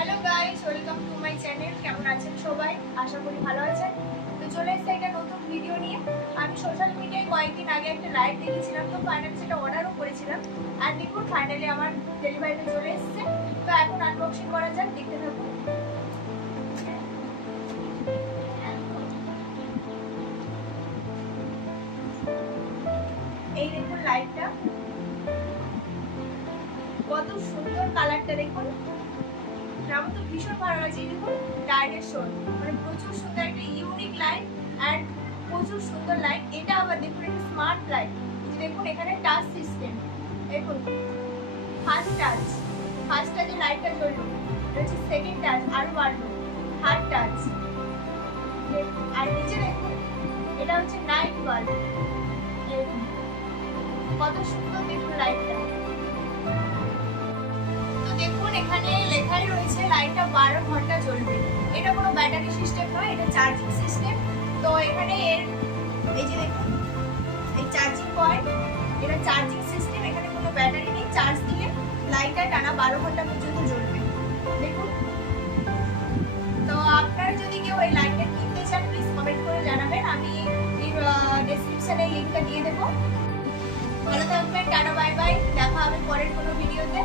Hello guys, welcome to my channel. কেমন আছেন সবাই? আশা করি ভালো আছেন। তো চলে এসেছে একটা নতুন ভিডিও নিয়ে। আমি সোশ্যাল মিডিয়ায় কয়েকদিন আগে একটা লাইভ দেখেছিলাম, তো ফাইনালি সেটা অর্ডারও করেছিলাম। আর দেখুন ফাইনালি আমার ডেলিভারিতে চলে এসেছে। তো এখন আনবক্সিং করা যাক, দেখতে থাকুন। এই দেখুন লাইটটা, কত সুন্দর কালারটা দেখুন। আমার তো ভীষণ ভালো লাগছে। এই দেখুন ডাইরেক্ট শোন, মানে প্রচুর সুন্দর একটা ইউনিক লাইট অ্যান্ড প্রচুর সুন্দর লাইট। এটা আবার দেখুন একটা স্মার্ট লাইট। এই যে দেখুন এখানে টাচ সিস্টেম, দেখুন ফার্স্ট টাচে লাইটটা জ্বললো, এটা হচ্ছে সেকেন্ড টাচ আরো বাড়লো, থার্ড টাচ, আর নিচে দেখুন এটা হচ্ছে নাইট বাল্ব। কত সুন্দর দেখুন লাইটটা। তো দেখুন এখানে লেখাই রয়েছে লাইটটা 12 ঘন্টা জ্বলবে। এটা কোনো ব্যাটারি সিস্টেম নয়, এটা চার্জিং সিস্টেম। তো এখানে এর এই যে দেখুন এই চার্জিং পয়েন্ট, এটা চার্জিং সিস্টেম। এখানে কোনো ব্যাটারি নেই, চার্জ দিলে লাইটটা টানা 12 ঘন্টা পর্যন্ত জ্বলবে। দেখুন। তো আপনারা যদি কেউ এই লাইটটা কিনতে চান প্লিজ কমেন্ট করে জানাবেন, আমি ডেসক্রিপশনে লিংকটা দিয়ে দেবো। ভালো থাকবেন, টাটা বাই বাই, দেখা হবে পরের কোনো ভিডিওতে।